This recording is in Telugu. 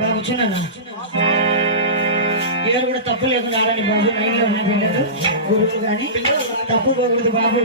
బాబు చున్నానా ఎవరు కూడా తప్పు లేకుండా ఆడండి బాబు. నైన్లో ఉన్న పిల్లలు గురువులు కానీ తప్పు పోకూడదు బాబు.